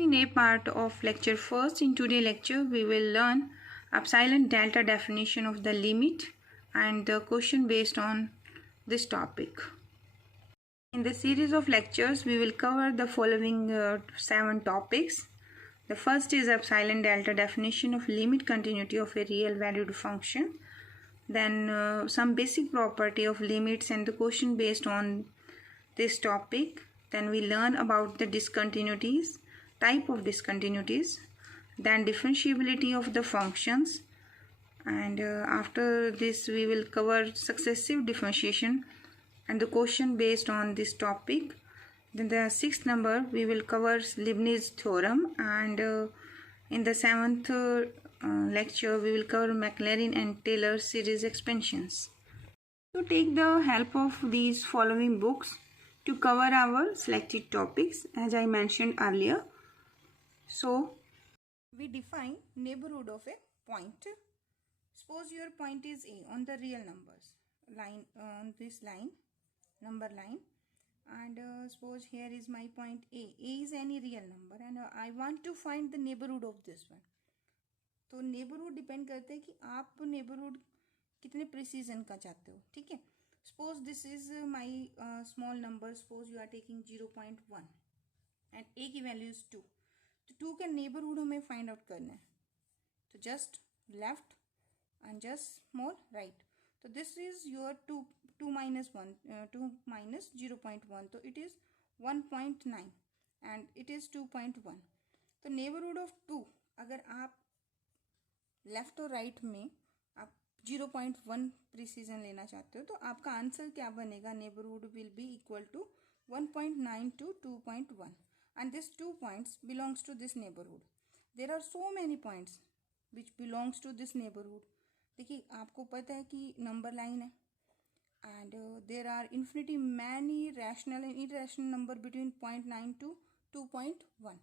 In a part of lecture first, in today's lecture, we will learn epsilon delta definition of the limit and the question based on this topic. In the series of lectures, we will cover the following 7 topics. The first is epsilon delta definition of limit continuity of a real valued function. Then some basic property of limits and the question based on this topic. Then we learn about the discontinuities, type of discontinuities, then differentiability of the functions, and after this we will cover successive differentiation and the question based on this topic. Then the 6th number we will cover Leibniz theorem, and in the 7th lecture we will cover Maclaurin and Taylor series expansions. So take the help of these following books to cover our selected topics as I mentioned earlier. So we define neighborhood of a point. Suppose your point is A on the real numbers line, on this line, number line, and suppose here is my point A. A is any real number and I want to find the neighborhood of this one. तो neighborhood depend करते हैं कि आप neighborhood कितने precision का चाहते हो. ठीक है. Suppose this is my small number. Suppose you are taking 0.1 and A की वैल्यू इज 2. तो 2 का neighborhood हमें फाइंड आउट करना है. तो just left and just small right. So this is your 2 minus 1, 2 minus 0.1. So it is 1.9 and it is 2.1. तो neighborhood of 2 अगर आप लेफ्ट और राइट में आप 0.1 प्रिसीजन लेना चाहते हो तो आपका आंसर क्या बनेगा? neighborhood will be equal to 1.9 to 2.1 and this 2 points belongs to this neighborhood. There are so many points which belongs to this neighborhood. देखिए आपको पता है कि नंबर लाइन है and there are infinity many rational and irrational number between 0.9 to 2.1.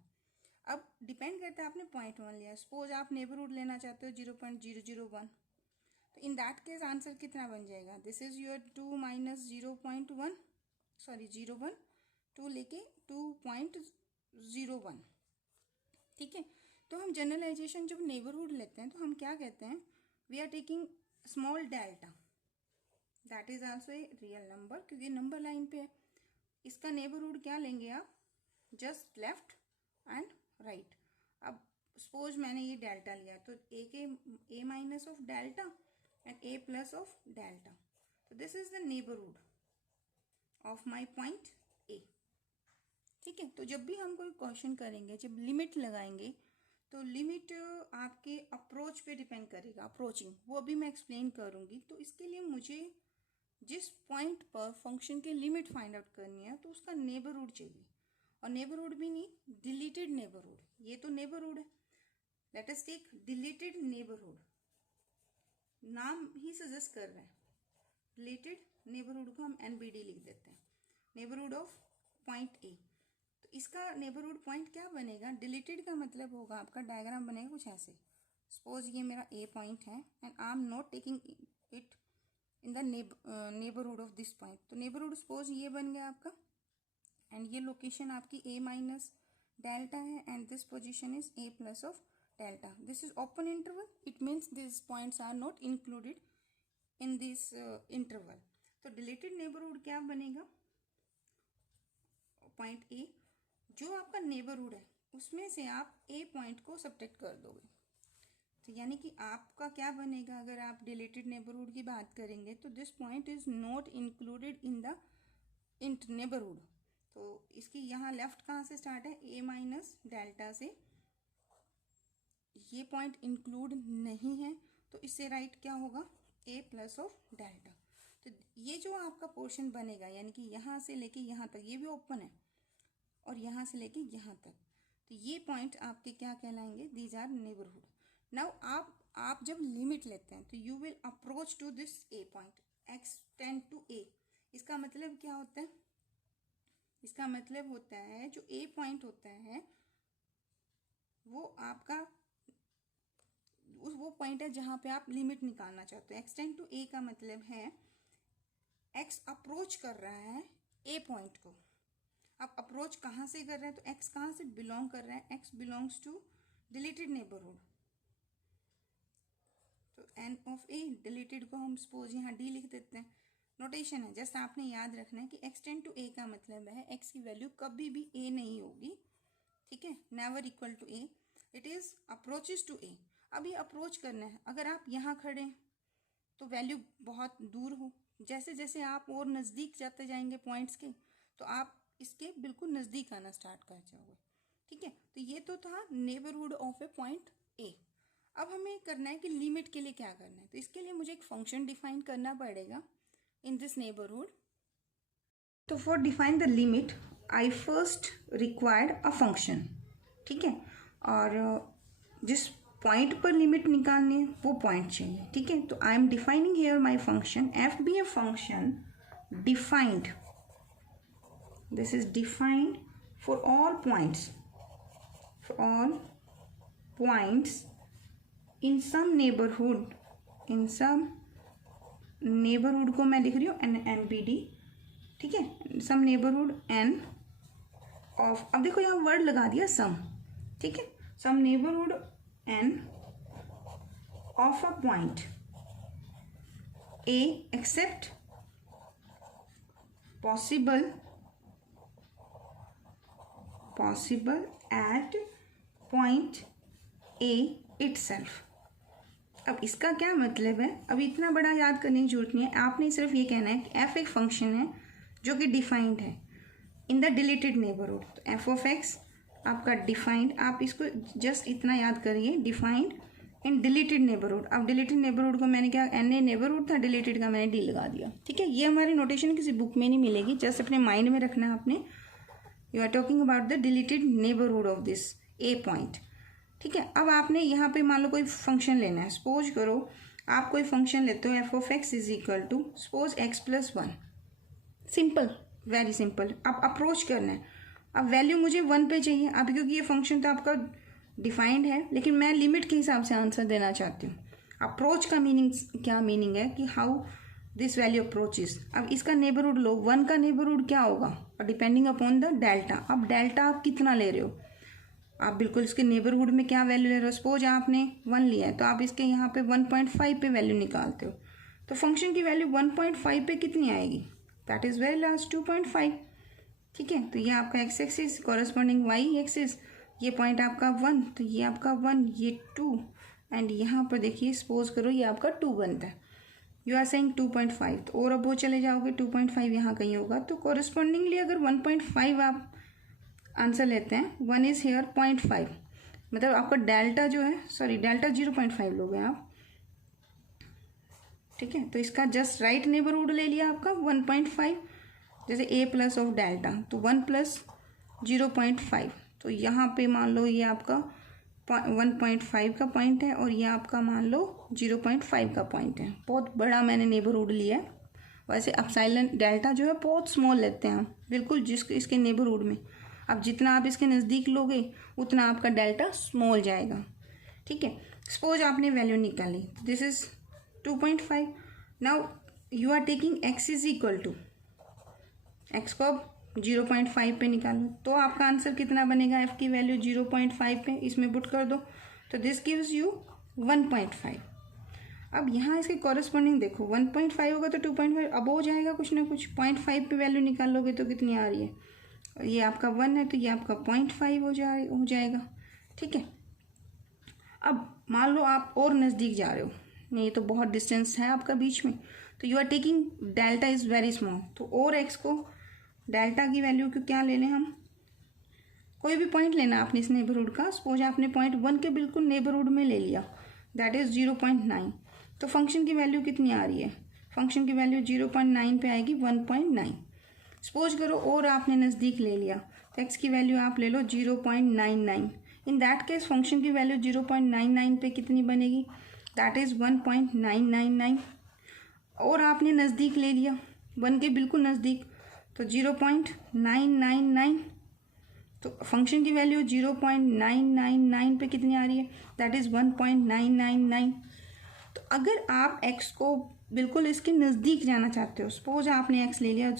अब depend करता है आपने 0.1 लिया. सपोज आप नेबरहुड लेना चाहते हो 0.001. तो इन दैट केस आंसर कितना बन जाएगा? This is your 2 minus 0.1 sorry 0.1 2 लेके 2.01. ठीक है. तो हम जनरलाइजेशन जब नेबरहुड लेते हैं तो हम क्या कहते हैं? We are taking small delta. That is also a real number क्योंकि नंबर लाइन पे है. इसका नेबरहुड क्या लेंगे आप? Just left and right. अब सपोज मैंने ये डेल्टा लिया तो A minus of delta and A plus of delta. तो this is the neighbourhood of my point ए. ठीक है. तो जब भी हम कोई क्वेश्चन करेंगे, जब लिमिट लगाएंगे तो लिमिट आपके अप्रोच पे डिपेंड करेगा. अप्रोचिंग वो अभी मैं एक्सप्लेन करूँगी. तो इसके लिए मुझे जिस पॉइंट पर फंक्शन की लिमिट फाइंड आउट करनी है तो उसका नेबरहुड चाहिए. और नेबरहुड भी नहीं, डिलीटेड नेबरहुड. ये तो नेबरहुड है. Let us take deleted neighbourhood. नाम ही सजेस्ट कर रहे हैं. डिलीटेड नेबरहुड को हम NBD लिख देते हैं. नेबरहुड ऑफ पॉइंट ए. तो इसका नेबरहुड पॉइंट क्या बनेगा? डिलीटेड का मतलब होगा आपका डायग्राम बनेगा कुछ ऐसे. सपोज ये मेरा ए पॉइंट है and I am not taking it in the neighbourhood of this point. तो नेबरहुड सपोज ये बन गया आपका एंड ये लोकेशन आपकी ए माइनस डेल्टा है and this position is A plus of delta. This is open interval. It means this points are not included in this interval. तो deleted neighbourhood क्या बनेगा? पॉइंट ए जो आपका neighbourhood है उसमें से आप ए पॉइंट को सब्ट्रैक्ट कर दोगे. तो यानी कि आपका क्या बनेगा? अगर आप डिलीटेड नेबरहुड की बात करेंगे तो this point is not included in the neighbourhood. तो इसकी यहाँ लेफ्ट कहाँ से स्टार्ट है? ए माइनस डेल्टा से. ये पॉइंट इंक्लूड नहीं है तो इससे राइट क्या होगा? ए प्लस ऑफ डेल्टा. तो ये जो आपका पोर्शन बनेगा यानी कि यहाँ से लेके यहाँ तक ये भी ओपन है और यहाँ से लेके यहाँ तक. तो ये पॉइंट आपके क्या कहलाएंगे? These are neighbourhood. नाउ आप जब लिमिट लेते हैं तो you will approach to this A point X tend to A. इसका मतलब क्या होता है? इसका मतलब होता है जो ए पॉइंट होता है वो आपका वो पॉइंट है जहाँ पे आप लिमिट निकालना चाहते हो. एक्स टेंड टू ए का मतलब है एक्स अप्रोच कर रहा है ए पॉइंट को अब अप्रोच कहाँ से कर रहे हैं, तो x कहाँ से बिलोंग कर रहा है, x belongs to deleted neighbourhood, तो n ऑफ a डिलीटेड को हम सपोज यहाँ d लिख देते हैं। नोटेशन है, जस्ट आपने याद रखना है कि x टेंड टू a का मतलब है x की वैल्यू कभी भी a नहीं होगी, ठीक है, never equal to a, it is approaches to a। अब ये अप्रोच करना है, अगर आप यहाँ खड़े हैं तो वैल्यू बहुत दूर हो, जैसे जैसे आप और नज़दीक जाते जाएंगे पॉइंट्स के, तो आप इसके बिल्कुल नज़दीक आना स्टार्ट कर जाओगे, ठीक है। तो ये तो था neighbourhood of A point A. अब हमें करना है कि लिमिट के लिए क्या करना है, तो इसके लिए मुझे एक फंक्शन डिफाइन करना पड़ेगा इन दिस नेबरहुड। तो for define the limit I first required a function, ठीक है, और जिस पॉइंट पर लिमिट निकालनी है वो पॉइंट चाहिए, ठीक है। तो I am defining here my function F be a function defined, this is defined for all points, for all points in some neighbourhood, in some neighbourhood को मैं लिख रही हूँ एन बी डी, ठीक है, सम नेबरहुड एन ऑफ, अब देखो यहाँ वर्ड लगा दिया सम, ठीक है, some neighbourhood N of a point A except possible at point A itself. अब इसका क्या मतलब है, अब इतना बड़ा याद करने की जरूरत नहीं है, आपने सिर्फ ये कहना है कि एफ एक फंक्शन है जो कि डिफाइंड है इन द डिलीटेड नेबरहुड, तो एफ ऑफ एक्स आपका डिफाइंड, आप इसको जस्ट इतना याद करिए, डिफाइंड इन डिलीटेड नेबरहुड। अब डिलीटेड नेबरहुड को मैंने क्या, एन ए नेबरहुड था, डिलीटेड का मैंने डी लगा दिया, ठीक है। ये हमारी नोटेशन किसी बुक में नहीं मिलेगी, जस्ट अपने माइंड में रखना है आपने, you are talking about the deleted neighbourhood of this A point, ठीक है। अब आपने यहाँ पे मान लो कोई फंक्शन लेना है, सपोज करो आप कोई फंक्शन लेते हो F of x is equal to suppose X plus one, simple, very simple. अब अप्रोच करना है, अब वैल्यू मुझे वन पे चाहिए, अब क्योंकि ये फंक्शन तो आपका डिफाइंड है, लेकिन मैं लिमिट के हिसाब से आंसर देना चाहती हूँ। अप्रोच का मीनिंग क्या मीनिंग है कि हाउ दिस वैल्यू अप्रोचेस। अब इसका नेबरहुड लो, वन का नेबरहुड क्या होगा, और डिपेंडिंग अपॉन द डेल्टा। अब डेल्टा आप कितना ले रहे हो, आप बिल्कुल इसके नेबरहुड में क्या वैल्यू ले रहे हो, सपोज आपने वन लिया है तो आप इसके यहाँ पे 1.5 पे वैल्यू निकालते हो, तो फंक्शन की वैल्यू 1.5 पे कितनी आएगी, दैट इज वेरी लास्ट 2.5, ठीक है। तो ये आपका X axis, corresponding Y axis, ये पॉइंट आपका 1, तो ये आपका 1, ये 2, एंड यहाँ पर देखिए सपोज करो ये आपका 2 बनता है, यू आर सेइंग 2.5, तो और अब वो चले जाओगे 2.5 यहाँ कहीं होगा, तो कॉरेस्पॉन्डिंगली अगर 1.5 आप आंसर लेते हैं, 1 इज हेयर 0.5, मतलब आपका डेल्टा जो है, सॉरी डेल्टा 0.5 लोगे आप, ठीक है। तो इसका जस्ट राइट नेबरहुड ले लिया आपका 1.5, जैसे ए प्लस ऑफ डेल्टा, तो 1 प्लस 0.5, तो यहाँ पे मान लो ये आपका 1.5 का पॉइंट है और ये आपका मान लो 0.5 का पॉइंट है, बहुत बड़ा मैंने नेबरहुड लिया है। वैसे अपसाइलन डेल्टा जो है बहुत स्मॉल लेते हैं हम, बिल्कुल जिसके इसके नेबरहुड में, अब जितना आप इसके नज़दीक लोगे उतना आपका डेल्टा स्मॉल जाएगा, ठीक है। सपोज आपने वैल्यू निकाली, this is 2.5, now you are taking X is equal to, X को अब 0.5 पे निकालो, तो आपका आंसर कितना बनेगा, एफ की वैल्यू 0.5 पे इसमें पुट कर दो, तो दिस गिव्स यू 1.5। अब यहाँ इसके कॉरेस्पॉन्डिंग देखो 1.5 होगा तो 2.5 अब हो जाएगा कुछ ना कुछ, 0.5 पे वैल्यू निकालोगे तो कितनी आ रही है, ये आपका 1 है तो ये आपका 0.5 हो जाएगा, ठीक है। अब मान लो आप और नज़दीक जा रहे हो, नहीं ये तो बहुत डिस्टेंस है आपका बीच में, तो you are taking delta is very small, तो और एक्स को डेल्टा की वैल्यू को क्या ले लें हम, कोई भी पॉइंट लेना आपने इस नेबरहुड का, सपोज आपने पॉइंट 1 के बिल्कुल नेबरहुड में ले लिया, दैट इज़ 0.9, तो फंक्शन की वैल्यू कितनी आ रही है, फंक्शन की वैल्यू 0.9 पे आएगी 1.9। सपोज करो और आपने नज़दीक ले लिया, तो एक्स की वैल्यू आप ले लो 0.99, इन दैट केस फंक्शन की वैल्यू 0.99 पे कितनी बनेगी, दैट इज़ 1.999, और आपने नज़दीक ले लिया 1 के बिल्कुल नज़दीक, तो 0.999, तो फंक्शन की वैल्यू 0.999 पे कितनी आ रही है, दैट इज़ 1.999। तो अगर आप x को बिल्कुल इसके नज़दीक जाना चाहते हो, सपोज आपने x ले लिया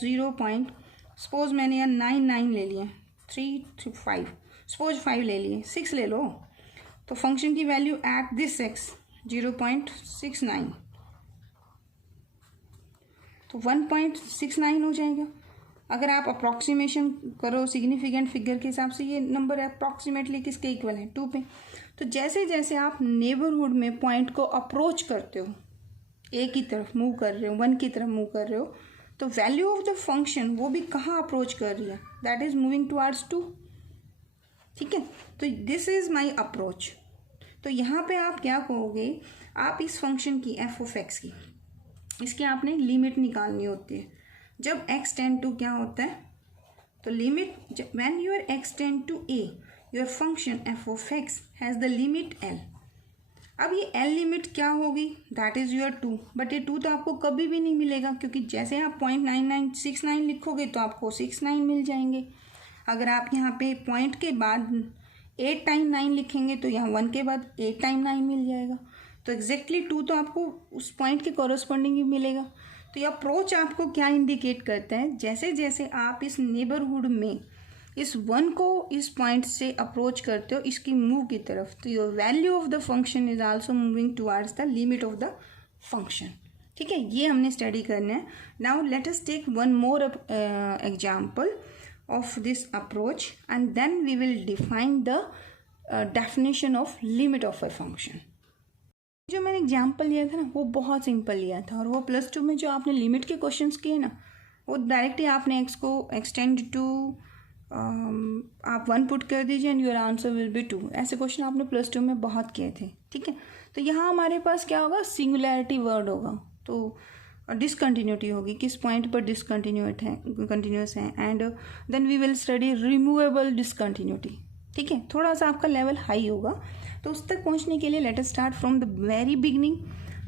सपोज मैंने यहाँ 9 ले लिया, 3 5, सपोज 5 ले लिए, 6 ले लो, तो फंक्शन की वैल्यू एट दिस एक्स 0.69, तो 1.69 हो जाएगा। अगर आप अप्रॉक्सीमेशन करो सिग्निफिकेंट फिगर के हिसाब से, ये नंबर अप्रॉक्सीमेटली किसके इक्वल है, 2 पे। तो जैसे जैसे आप नेबरहुड में पॉइंट को अप्रोच करते हो, ए की तरफ मूव कर रहे हो, 1 की तरफ मूव कर रहे हो, तो वैल्यू ऑफ द फंक्शन वो भी कहाँ अप्रोच कर रही है, दैट इज मूविंग टुवर्ड्स 2। ठीक है, तो दिस इज माई अप्रोच। तो यहाँ पे आप क्या कहोगे, आप इस फंक्शन की एफ ऑफ एक्स की, इसकी आपने लिमिट निकालनी होती है। जब x टेंड टू क्या होता है, तो limit when your x tend to a, your function f of x has the limit l। अब ये l लिमिट क्या होगी, दैट इज योर 2, बट ये 2 तो आपको कभी भी नहीं मिलेगा, क्योंकि जैसे आप 0.9969 लिखोगे तो आपको 69 मिल जाएंगे। अगर आप यहाँ पे पॉइंट के बाद 8 टाइम 9 लिखेंगे तो यहाँ 1 के बाद 8 टाइम 9 मिल जाएगा, तो एग्जैक्टली 2 तो आपको उस पॉइंट के कॉरस्पॉन्डिंग ही मिलेगा। तो ये अप्रोच आपको क्या इंडिकेट करता है, जैसे जैसे आप इस नेबरहुड में इस 1 को इस पॉइंट से अप्रोच करते हो इसकी मूव की तरफ, तो your value of the function is also moving towards the limit of the function. ठीक है, ये हमने स्टडी करना है। Now let us take one more example of this approach and then we will define the definition of limit of a function. जो मैंने example लिया था ना वो बहुत सिंपल लिया था, और वो +2 में जो आपने लिमिट के क्वेश्चंस किए ना, वो डायरेक्टली आपने एक्स को एक्सटेंड टू आप 1 पुट कर दीजिए and your answer will be 2। ऐसे क्वेश्चन आपने +2 में बहुत किए थे। ठीक है, तो यहाँ हमारे पास क्या होगा, सिंगुलैरिटी वर्ड होगा, तो डिसकंटिन्यूटी होगी, किस पॉइंट पर कंटिन्यूस है, and then we will study removable discontinuity. ठीक है, थोड़ा सा आपका लेवल हाई होगा, तो उस तक पहुंचने के लिए let us start from the very beginning.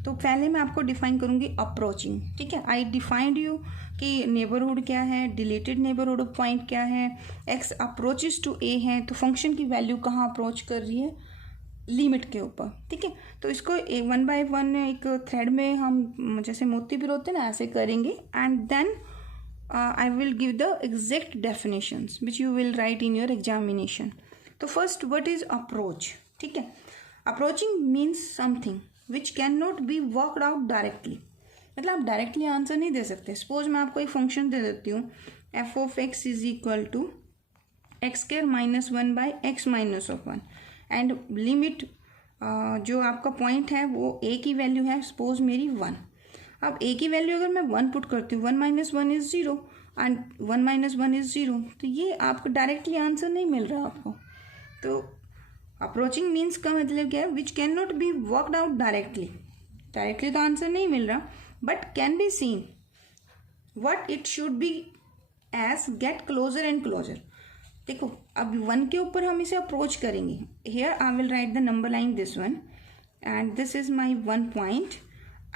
तो पहले मैं आपको डिफाइन करूंगी अप्रोचिंग। ठीक है, आई डिफाइंड यू कि नेबरहुड क्या है, डिलीटेड नेबरहुड पॉइंट क्या है, एक्स अप्रोचेस टू ए है, तो फंक्शन की वैल्यू कहाँ अप्रोच कर रही है, लिमिट के ऊपर। ठीक है, तो इसको 1 बाय 1 एक थ्रेड में हम जैसे मोती पिरोते ना, ऐसे करेंगे, and then I will give the exact definitions which you will write in your examination. तो फर्स्ट, व्हाट इज अप्रोच। ठीक है, approaching means something which can not be worked out directly, मतलब आप डायरेक्टली आंसर नहीं दे सकते। Suppose मैं आपको एक फंक्शन दे देती हूँ, F of x is equal to x² -1 by x -1, and limit जो आपका पॉइंट है वो a की वैल्यू है सपोज मेरी 1। अब a की वैल्यू अगर मैं 1 पुट करती हूँ, 1 - 1 इज 0 एंड 1 - 1 इज 0, तो ये आपको डायरेक्टली आंसर नहीं मिल रहा आपको। तो अप्रोचिंग मीन्स का मतलब क्या है, which can not be worked out directly, directly तो आंसर नहीं मिल रहा, but can be seen what it should be as get closer and closer. देखो अब 1 के ऊपर हम इसे अप्रोच करेंगे, here I will write the number line this one, and this is my 1 point,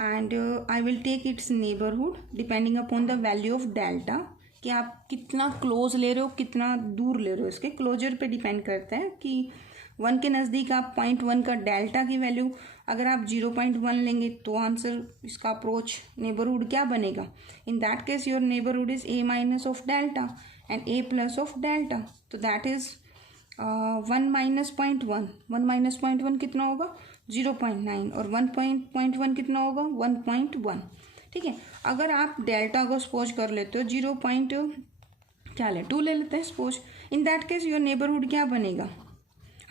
and I will take its neighbourhood depending upon the value of delta, कि आप कितना क्लोज ले रहे हो, कितना दूर ले रहे हो, इसके क्लोजर पे डिपेंड करता है कि 1 के नज़दीक आप 0.1 का डेल्टा की वैल्यू अगर आप 0.1 लेंगे तो आंसर इसका अप्रोच नेबरहुड क्या बनेगा, इन that case your neighbourhood is a minus of delta and a plus of delta, तो दैट इज 1 - 0.1, 1 - 0.1 कितना होगा 0.9, और 1.1 कितना होगा 1.1। ठीक है, अगर आप डेल्टा को सपोज कर लेते हो 0.2 ले लेते हैं suppose, in that case your neighbourhood क्या बनेगा,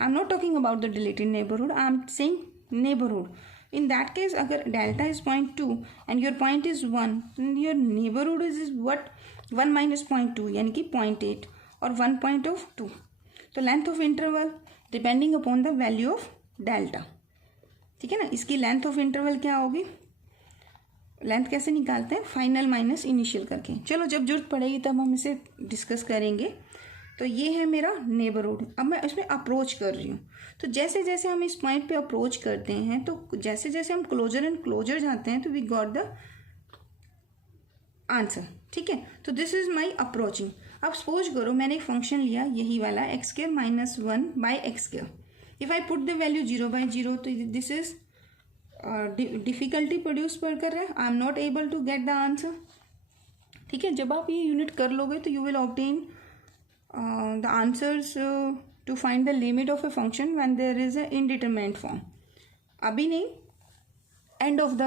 I am not talking about the deleted neighbourhood, I am saying neighbourhood. In that case अगर delta is 0.2 and your point is 1, your neighbourhood is what 1 - 0.2 यानी कि 0.8 और 1.2, तो length of interval depending upon the value of delta. ठीक है ना, इसकी length of interval क्या होगी, लेंथ कैसे निकालते हैं, फाइनल माइनस इनिशियल करके। चलो जब जरूरत पड़ेगी तब हम इसे डिस्कस करेंगे। तो ये है मेरा नेबरहुड, अब मैं इसमें अप्रोच कर रही हूँ, तो जैसे जैसे हम इस पॉइंट पे अप्रोच करते हैं, तो जैसे जैसे हम क्लोजर एंड क्लोजर जाते हैं, तो वी गॉट द आंसर। ठीक है, तो दिस इज माई अप्रोचिंग। अब सपोज करो मैंने एक फंक्शन लिया यही वाला x² -1 by x², if I put the value 0/0, तो दिस इज डिफिकल्टी प्रोड्यूस कर रहा है, I am not able to get the answer. ठीक है, जब आप ये यूनिट कर लोगे तो you will obtain the answers to find the limit of a function when there is a indeterminate form. अभी नहीं, एंड ऑफ द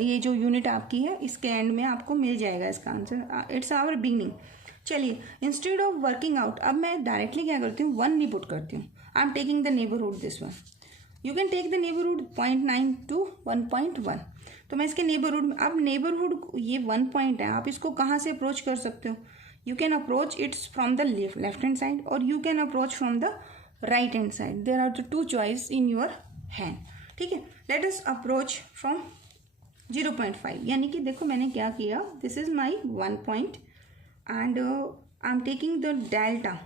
ये जो यूनिट आपकी है इसके एंड में आपको मिल जाएगा इसका आंसर। It's our beginning. चलिए, इंस्टेड ऑफ वर्किंग आउट, अब मैं डायरेक्टली क्या करती हूँ, 1 नहीं पुट करती हूँ। I am taking the neighbourhood this one. You can take the neighbourhood 0.9 to 1.1। तो मैं इसके नेबरहुड, अब नेबरहुड ये 1 पॉइंट है, आप इसको कहाँ से अप्रोच कर सकते हो? You can approach it's from the left hand side और you can approach from the right hand side. There are the 2 choice in your hand. ठीक है, लेट अस अप्रोच फ्रॉम 0.5। यानी कि देखो मैंने क्या किया, this is my 1 point and I am taking the delta,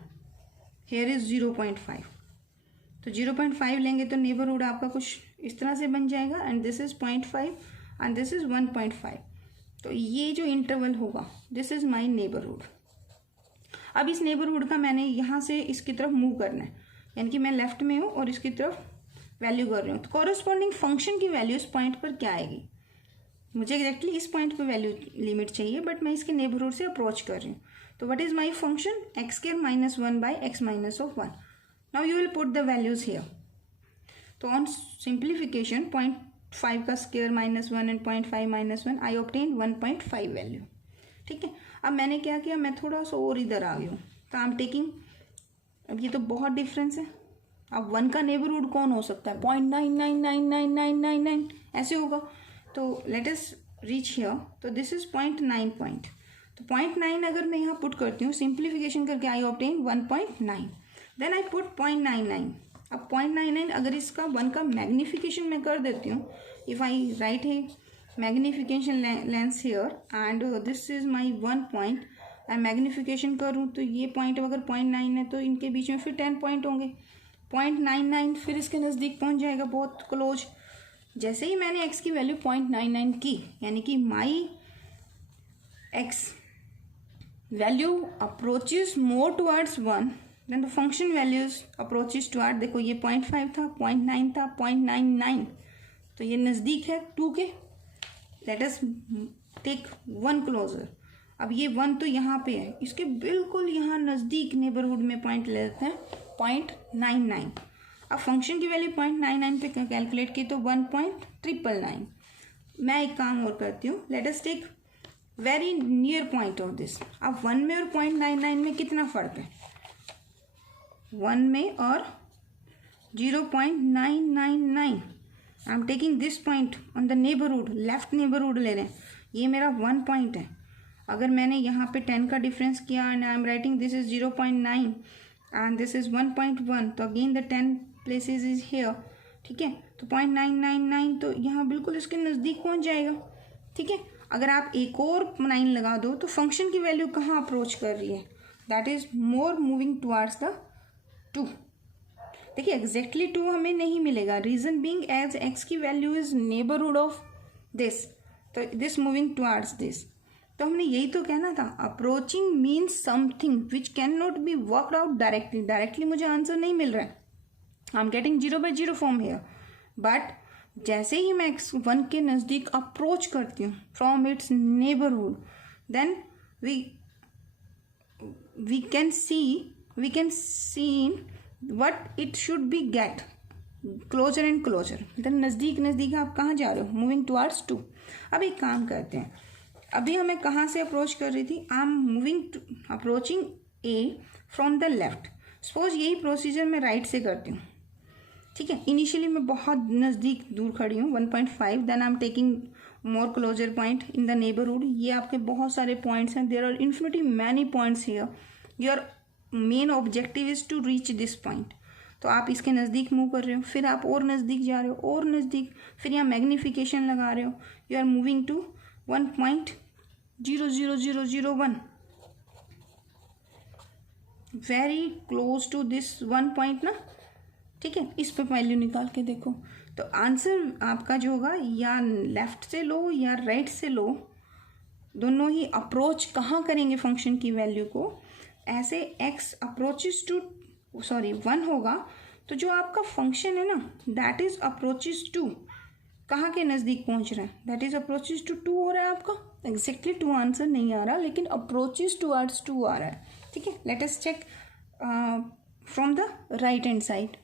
here is 0.5। तो 0.5 लेंगे तो नेबरहुड आपका कुछ इस तरह से बन जाएगा and this is 0.5 and this is 1.5। तो ये जो इंटरवल होगा दिस इज माई नेबरहुड। अब इस नेबरहुड का मैंने यहाँ से इसकी तरफ मूव करना है, यानी कि मैं लेफ्ट में हूँ और इसकी तरफ वैल्यू कर रही हूँ। तो कॉरेस्पॉन्डिंग फंक्शन की वैल्यू इस पॉइंट पर क्या आएगी? मुझे एग्जैक्टली इस पॉइंट पर वैल्यू लिमिट चाहिए, बट मैं इसके नेबरहुड से अप्रोच कर रही हूँ। तो what is my function? x² - 1 by x minus of 1। Now you will put the values here. तो ऑन सिंप्लीफिकेशन 0.5 का square -1 and 0.5 - 1 I obtain 1.5 value. ठीक है, अब मैंने क्या किया, मैं थोड़ा सा और इधर आ गई हूँ। तो आई एम टेकिंग, अब ये तो बहुत डिफरेंस है। अब 1 का नेबरहुड कौन हो सकता है? 0.999999 ऐसे होगा। तो लेट अस रीच हियर। तो दिस इज 0.9 पॉइंट। तो 0.9 अगर मैं यहाँ पुट करती हूँ, सिंप्लीफिकेशन करके I obtain 1.9। Then I put 0.99। अब 0.99 अगर इसका 1 का मैग्निफिकेशन मैं कर देती हूँ, इफ आई राइट है magnification lens here and this is my 1 point, मैं मैग्निफिकेशन करूँ तो ये पॉइंट अगर 0.9 है तो इनके बीच में फिर 10 पॉइंट होंगे। 0.99 फिर इसके नज़दीक पहुँच जाएगा, बहुत क्लोज। जैसे ही मैंने x की वैल्यू 0.99 की, यानी कि my x value approaches more towards 1 then the function values approaches toward, देखो ये 0.5 था, 0.9 था, 0.99, तो ये नज़दीक है 2 के। Let us take 1 closer. अब ये 1 तो यहाँ पे है, इसके बिल्कुल यहाँ नज़दीक नेबरहुड में पॉइंट ले लेते हैं 0.99। अब फंक्शन की वैल्यू 0.99 पे कैलकुलेट की तो 1.999। मैं एक काम और करती हूँ, let us take very near point of this. अब 1 में और 0.99 में कितना फ़र्क है? 1 में और 0.999। आई am taking this point on the neighbourhood, left neighbourhood ले रहे हैं। ये मेरा 1 पॉइंट है। अगर मैंने यहाँ पे 10 का डिफरेंस किया and I am writing this is 0.9 and this is 1.1, तो again the 10 places is here. ठीक है, तो 0.999 तो यहाँ बिल्कुल इसके नज़दीक पहुँच जाएगा। ठीक है, अगर आप एक और 9 लगा दो तो फंक्शन की वैल्यू कहाँ अप्रोच कर रही है? That is more moving towards the 2। देखिए एग्जैक्टली 2 हमें नहीं मिलेगा, रीजन बीइंग एज x की value is neighbourhood of this, तो दिस मूविंग टुवर्ड्स दिस। तो हमने यही तो कहना था, approaching means something which can not be worked out directly. Directly मुझे आंसर नहीं मिल रहा है, I am getting 0/0 form here, but जैसे ही मैं x1 के नज़दीक अप्रोच करती हूँ from its neighbourhood, then we can see what it should be get closer and closer। then नज़दीक नज़दीक आप कहाँ जा रहे हो? Moving towards 2। अब एक काम करते हैं, अभी हमें कहाँ से अप्रोच कर रही थी? I am moving approaching A from the left. Suppose यही प्रोसीजर मैं राइट से करती हूँ। ठीक है, इनिशियली मैं बहुत नज़दीक दूर खड़ी हूँ 1.5, then I am taking more closer point in the neighbourhood. ये आपके बहुत सारे पॉइंट्स हैं, there are infinity many points here. Your main objective is to reach this point. तो आप इसके नज़दीक मूव कर रहे हो, फिर आप और नज़दीक जा रहे हो, और नज़दीक, फिर यहाँ मैग्नीफिकेशन लगा रहे हो। You are moving to 1.00001, very close to this 1 point ना। ठीक है, इस पे वैल्यू निकाल के देखो, तो आंसर आपका जो होगा या लेफ्ट से लो या राइट से लो, दोनों ही अप्रोच कहाँ करेंगे फंक्शन की वैल्यू को? ऐसे x अप्रोचेस टू 1 होगा, तो जो आपका फंक्शन है ना दैट इज अप्रोचेस टू कहाँ के नज़दीक पहुँच रहा है, दैट इज अप्रोचेज टू 2 हो रहा है आपका। एग्जैक्टली 2 आंसर नहीं आ रहा, लेकिन अप्रोचेज टुवर्ड्स 2 आ रहा है। ठीक है, let us check from the right hand side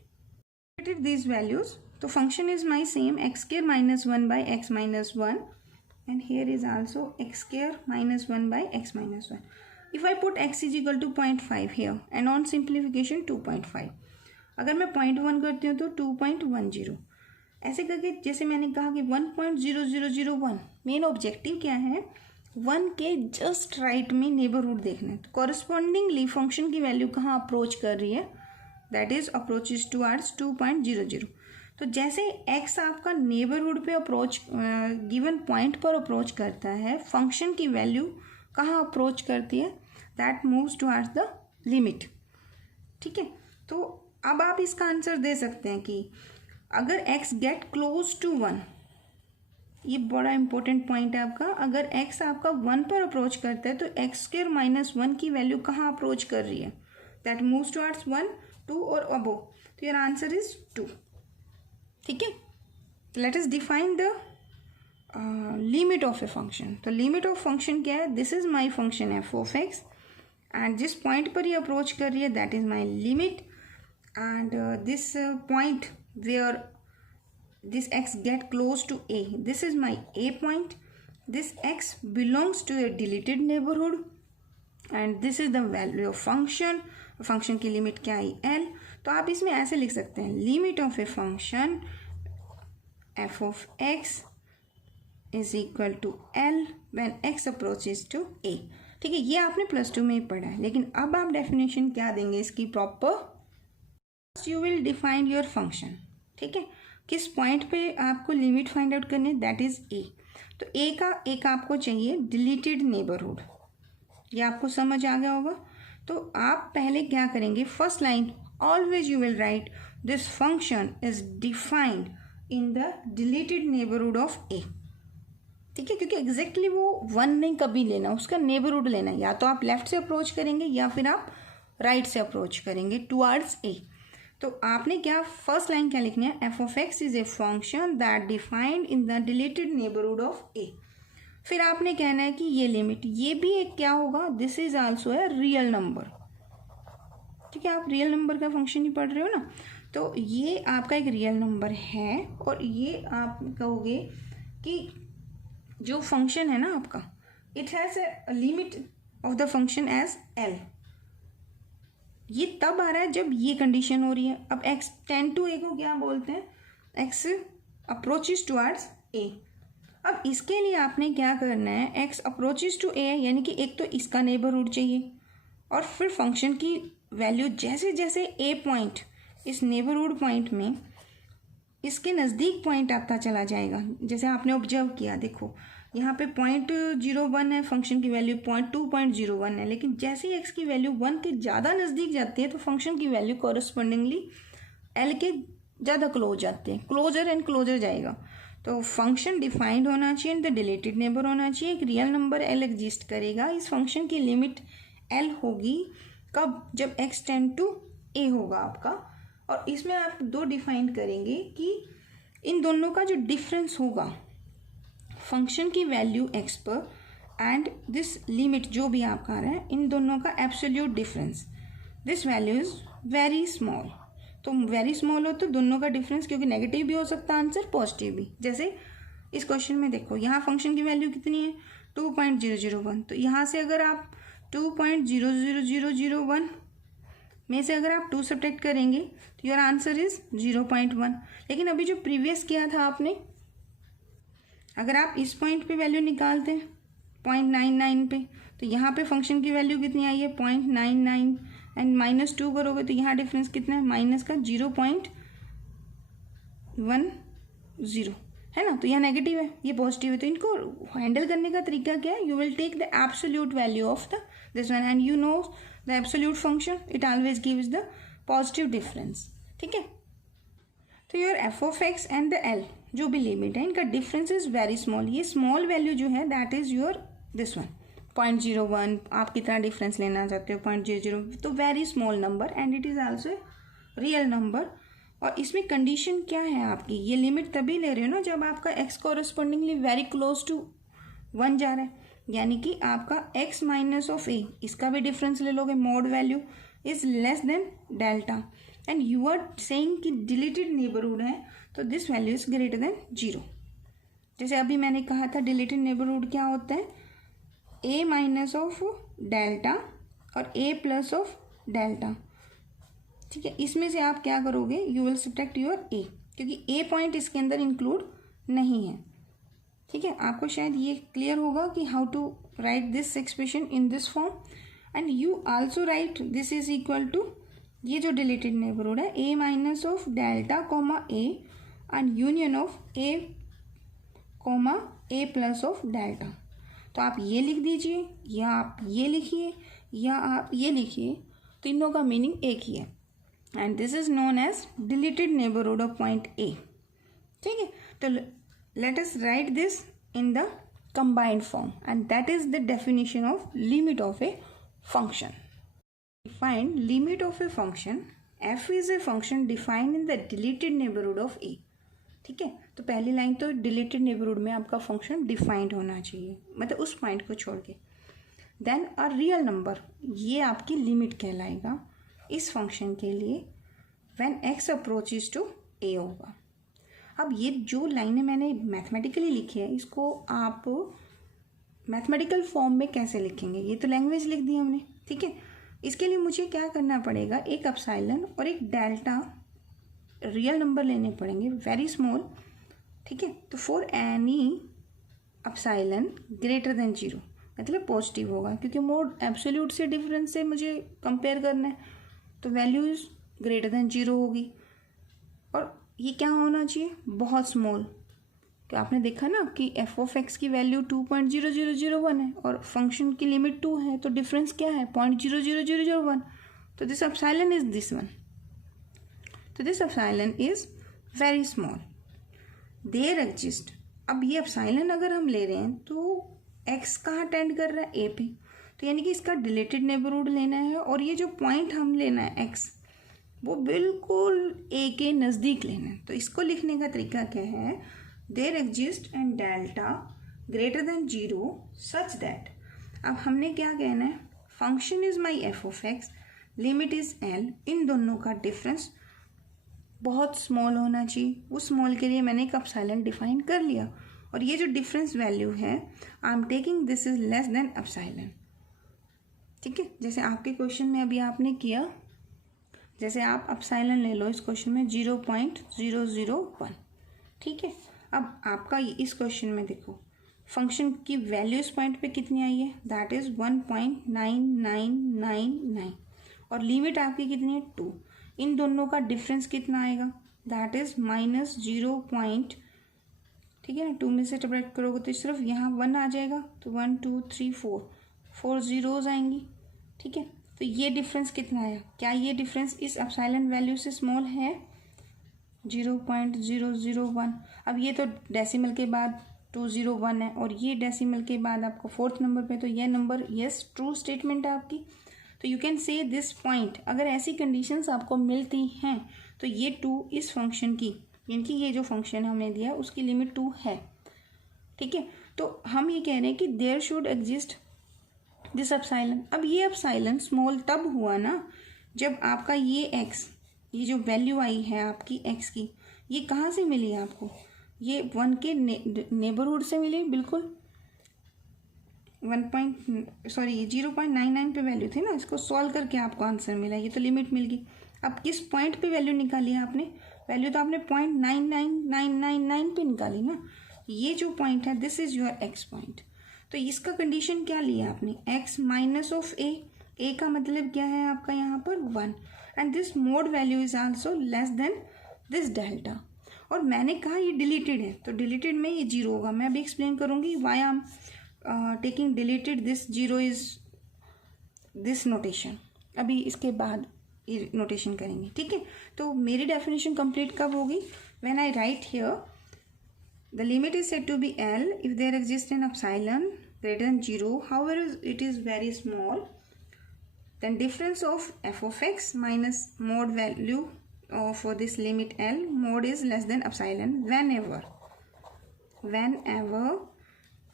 these values. So function is my same, x square minus 1 by x minus 1, and here is also x square minus 1 by x minus 1. If I put x is equal to 0.5 here and on simplification 2.5, अगर मैं 0.1 करती हूँ तो 2.10, ऐसे करके जैसे मैंने कहा कि 1.0001 मेन ऑब्जेक्टिव क्या है, 1 के जस्ट राइट में नेबरहुड देखना है। तो कॉरस्पॉन्डिंगली फंक्शन की वैल्यू कहाँ अप्रोच कर रही है, दैट इज अप्रोचेज टुवर्ड्स 2.00। तो जैसे x आपका नेबरहुड पे अप्रोच गिवन पॉइंट पर अप्रोच करता है, फंक्शन की वैल्यू कहाँ अप्रोच करती है, that moves towards the limit. ठीक है, तो अब आप इसका आंसर दे सकते हैं कि अगर x गेट क्लोज टू 1, ये बड़ा इंपॉर्टेंट पॉइंट है आपका, अगर x आपका 1 पर अप्रोच करता है तो x स्क्वायर माइनस 1 की वैल्यू कहाँ अप्रोच कर रही है, दैट मूव्स टुवर्ड्स 1, 2 और अबो। तो योर आंसर इज 2। ठीक है, let us define the limit of a function. तो लिमिट ऑफ फंक्शन क्या है, this is my function f of x, and जिस पॉइंट पर ये अप्रोच कर रही है that is my limit, and this point where this x get close to a, this is my a point, this x belongs to a deleted neighborhood, and this is the value of function। Function की limit क्या आई, l। तो आप इसमें ऐसे लिख सकते हैं, limit of a function f of x is equal to l when x approaches to a। ठीक है, ये आपने +2 में ही पढ़ा है, लेकिन अब आप डेफिनेशन क्या देंगे इसकी proper, you will define your function. ठीक है, किस पॉइंट पे आपको लिमिट फाइंड आउट करनी है, दैट इज ए। तो ए का एक आपको चाहिए डिलीटेड नेबरहुड, ये आपको समझ आ गया होगा। तो आप पहले क्या करेंगे, first line always you will write this function is defined in the deleted neighbourhood of A. ठीक है, क्योंकि एग्जैक्टली वो 1 नहीं कभी लेना, उसका नेबरहुड लेना, या तो आप लेफ्ट से अप्रोच करेंगे या फिर आप राइट से अप्रोच करेंगे टुवर्ड्स ए। तो आपने क्या फर्स्ट लाइन क्या लिखनी है, F of x is a function that defined in the deleted neighbourhood of A. फिर आपने कहना है कि ये लिमिट, ये भी एक क्या होगा, this is also a real number. ठीक है, आप रियल नंबर का फंक्शन ही पढ़ रहे हो ना, तो ये आपका एक रियल नंबर है, और ये आप कहोगे कि जो फंक्शन है ना आपका, it has a limit of the function as l. ये तब आ रहा है जब ये कंडीशन हो रही है। अब x टेंड टू ए को क्या बोलते हैं, x अप्रोचेज टुवर्ड्स a। अब इसके लिए आपने क्या करना है, x अप्रोचेज टू a, यानी कि एक तो इसका नेबरहुड चाहिए, और फिर फंक्शन की वैल्यू जैसे जैसे a पॉइंट इस नेबरहुड पॉइंट में इसके नज़दीक पॉइंट आता चला जाएगा। जैसे आपने ऑब्जर्व किया, देखो यहाँ पे 0.01 है, फंक्शन की वैल्यू 2.01 है, लेकिन जैसे ही x की वैल्यू 1 के ज़्यादा नज़दीक जाती है तो फंक्शन की वैल्यू कॉरस्पॉन्डिंगली l के ज़्यादा क्लोज जाते हैं, क्लोजर एंड क्लोजर जाएगा। तो फंक्शन डिफाइंड होना चाहिए, द डिलीटेड नेबर होना चाहिए, एक रियल नंबर l एग्जिस्ट करेगा। इस फंक्शन की लिमिट l होगी कब, जब x टेंड टू a होगा आपका। और इसमें आप दो डिफाइन करेंगे कि इन दोनों का जो डिफरेंस होगा फंक्शन की वैल्यू x पर एंड दिस लिमिट जो भी आपका आ रहा है, इन दोनों का absolute difference, this value is very small. तो वेरी स्मॉल हो तो दोनों का डिफरेंस, क्योंकि नेगेटिव भी हो सकता है आंसर, पॉजिटिव भी। जैसे इस क्वेश्चन में देखो, यहाँ फंक्शन की वैल्यू कितनी है 2.001, तो यहाँ से अगर आप 2.00001 में से अगर आप 2 सब्ट्रैक्ट करेंगे तो योर आंसर इज 0.1। लेकिन अभी जो प्रीवियस किया था आपने, अगर आप इस पॉइंट पे वैल्यू निकालते हैं 0.99 पे, तो यहाँ पे फंक्शन की वैल्यू कितनी आई है 0.99, एंड -2 करोगे तो यहाँ डिफरेंस कितना है, माइनस का 0.10 है ना। तो यहाँ नेगेटिव है, ये पॉजिटिव है। तो इनको हैंडल करने का तरीका क्या है, you will take the absolute value of the this one, and you know the absolute function it always gives the positive difference. ठीक है, तो your f of x and the l जो भी लिमिट है, इनका डिफरेंस इज वेरी स्मॉल। ये small value जो है that is your this one 0.01, आप कितना डिफरेंस लेना चाहते हो 0.00, तो very small number and it is also real number. और इसमें कंडीशन क्या है आपकी, ये लिमिट तभी ले रहे हो ना जब आपका x correspondingly very close to 1 जा रहा है, यानी कि आपका x माइनस ऑफ a, इसका भी डिफरेंस ले लोगे, mod value is less than delta, and you are saying कि डिलीटेड नेबरहुड है तो this value is greater than 0। जैसे अभी मैंने कहा था डिलीटेड नेबरहुड क्या होता है, a माइनस ऑफ डेल्टा और a प्लस ऑफ डेल्टा, ठीक है। इसमें से आप क्या करोगे, you will subtract your a, क्योंकि a पॉइंट इसके अंदर इंक्लूड नहीं है, ठीक है। आपको शायद ये क्लियर होगा कि how to write this expression in this form, and you also write this is equal to, ये जो डिलीटेड नेबरहुड है a minus of delta comma a and union of a comma a plus of delta. तो आप ये लिख दीजिए या आप ये लिखिए या आप ये लिखिए, तीनों का मीनिंग एक ही है, and this is known as deleted neighbourhood of point ए, ठीक है। तो let us write this in the combined form, and that is the definition of limit of a function. Define limit of a function f is a function defined in the deleted neighborhood of a, ठीक है। तो पहली line तो deleted neighbourhood में आपका function defined होना चाहिए, मतलब उस पॉइंट को छोड़ के। देन अ रियल नंबर, ये आपकी लिमिट कहलाएगा इस फंक्शन के लिए when x approaches to a होगा। अब ये जो लाइनें मैंने मैथमेटिकली लिखी है, इसको आप मैथमेटिकल फॉर्म में कैसे लिखेंगे, ये तो लैंग्वेज लिख दी हमने, ठीक है। इसके लिए मुझे क्या करना पड़ेगा, एक एप्सिलॉन और एक डेल्टा रियल नंबर लेने पड़ेंगे, वेरी स्मॉल, ठीक है। तो for any epsilon greater than 0, मतलब पॉजिटिव होगा, क्योंकि मोड एब्सोल्यूट से डिफरेंस से मुझे कंपेयर करना है, तो वैल्यू इज ग्रेटर देन 0 होगी। और ये क्या होना चाहिए, बहुत स्मॉल। तो आपने देखा ना कि एफ ऑफ एक्स की वैल्यू 2.0001 है और फंक्शन की लिमिट 2 है, तो डिफरेंस क्या है 0.00001, तो this epsilon is this one, तो this epsilon is very small, there exist. अब ये एप्सिलॉन अगर हम ले रहे हैं तो एक्स कहाँ टेंड कर रहा है, ए पे, तो यानी कि इसका डिलीटेड नेबरहुड लेना है, और ये जो पॉइंट हम लेना है एक्स, वो बिल्कुल ए के नज़दीक लेना है। तो इसको लिखने का तरीका क्या है, there exist and delta greater than 0 such that, अब हमने क्या कहना है, function is my F of X, limit is L, इन दोनों का डिफरेंस बहुत स्मॉल होना चाहिए। उस स्मॉल के लिए मैंने एक एप्सिलॉन डिफाइन कर लिया, और ये जो डिफरेंस वैल्यू है I am taking this is less than epsilon, ठीक है। जैसे आपके क्वेश्चन में अभी आपने किया, जैसे आप एप्सिलॉन ले लो इस क्वेश्चन में 0.001, ठीक है। अब आपका इस क्वेश्चन में देखो फंक्शन की वैल्यू इस पॉइंट पे कितनी आई है, दैट इज 1.9999, और लिमिट आपकी कितनी है 2, इन दोनों का डिफरेंस कितना आएगा, दैट इज -0, ठीक है ना। 2 में से सब्ट्रैक्ट करोगे तो सिर्फ यहाँ 1 आ जाएगा, तो 1 2 3 4 जीरोज आएंगी, ठीक है। तो ये डिफरेंस कितना आया, क्या ये डिफरेंस इस एप्सिलॉन वैल्यू से स्मॉल है, 0.001। अब ये तो डेसिमल के बाद 201 है, और ये डेसिमल के बाद आपको 4th नंबर पे, तो ये नंबर यस ट्रू स्टेटमेंट है आपकी। तो you can say this point, अगर ऐसी कंडीशंस आपको मिलती हैं तो ये 2 इस फंक्शन की, यानी कि ये जो फंक्शन हमने दिया उसकी लिमिट 2 है, ठीक है। तो हम ये कह रहे हैं कि there should exist this epsilon. अब ये एप्सिलॉन स्मॉल तब हुआ ना जब आपका ये एक्स, ये जो वैल्यू आई है आपकी एक्स की, ये कहाँ से मिली है आपको, ये 1 के नेबरहुड से मिली, बिल्कुल 0.99 पे वैल्यू थी ना, इसको सॉल्व करके आपको आंसर मिला, ये तो लिमिट मिल गई। अब किस पॉइंट पे वैल्यू निकाली है आपने, वैल्यू तो आपने 0.99999 पे निकाली ना, ये जो पॉइंट है this is your x point. तो इसका कंडीशन क्या लिया आपने, एक्स माइनस ऑफ ए का मतलब क्या है आपका यहाँ पर 1, and this mode value is also less than this delta. और मैंने कहा ये डिलीटेड है, तो डिलीटेड में ये 0 होगा, मैं अभी एक्सप्लेन करूँगी why I am taking deleted, this 0 is this notation, अभी इसके बाद ये नोटेशन करेंगे, ठीक है। तो मेरी डेफिनेशन कंप्लीट कब होगी, when I right here the limit is said to be L if there exists an epsilon greater than 0, however it is very small, then difference of f of x minus mod value of this limit L mod is less than epsilon whenever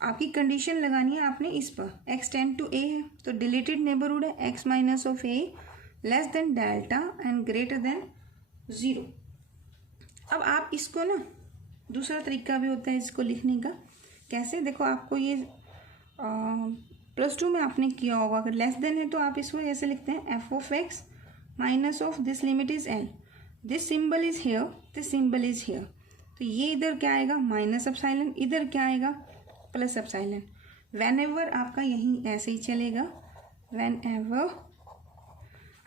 आपकी condition लगानी है आपने इस पर x tend to a है तो deleted neighbourhood है x minus of a less than delta and greater than 0। अब आप इसको ना दूसरा तरीका भी होता है इसको लिखने का। कैसे? देखो आपको ये +2 में आपने किया होगा, अगर लेस देन है तो आप इसको ऐसे लिखते हैं f of x minus of this limit is l, this symbol is here, this symbol is here. तो ये इधर क्या आएगा माइनस एप्सिलॉन, इधर क्या आएगा प्लस एप्सिलॉन। व्हेनेवर आपका यहीं ऐसे ही चलेगा व्हेनेवर।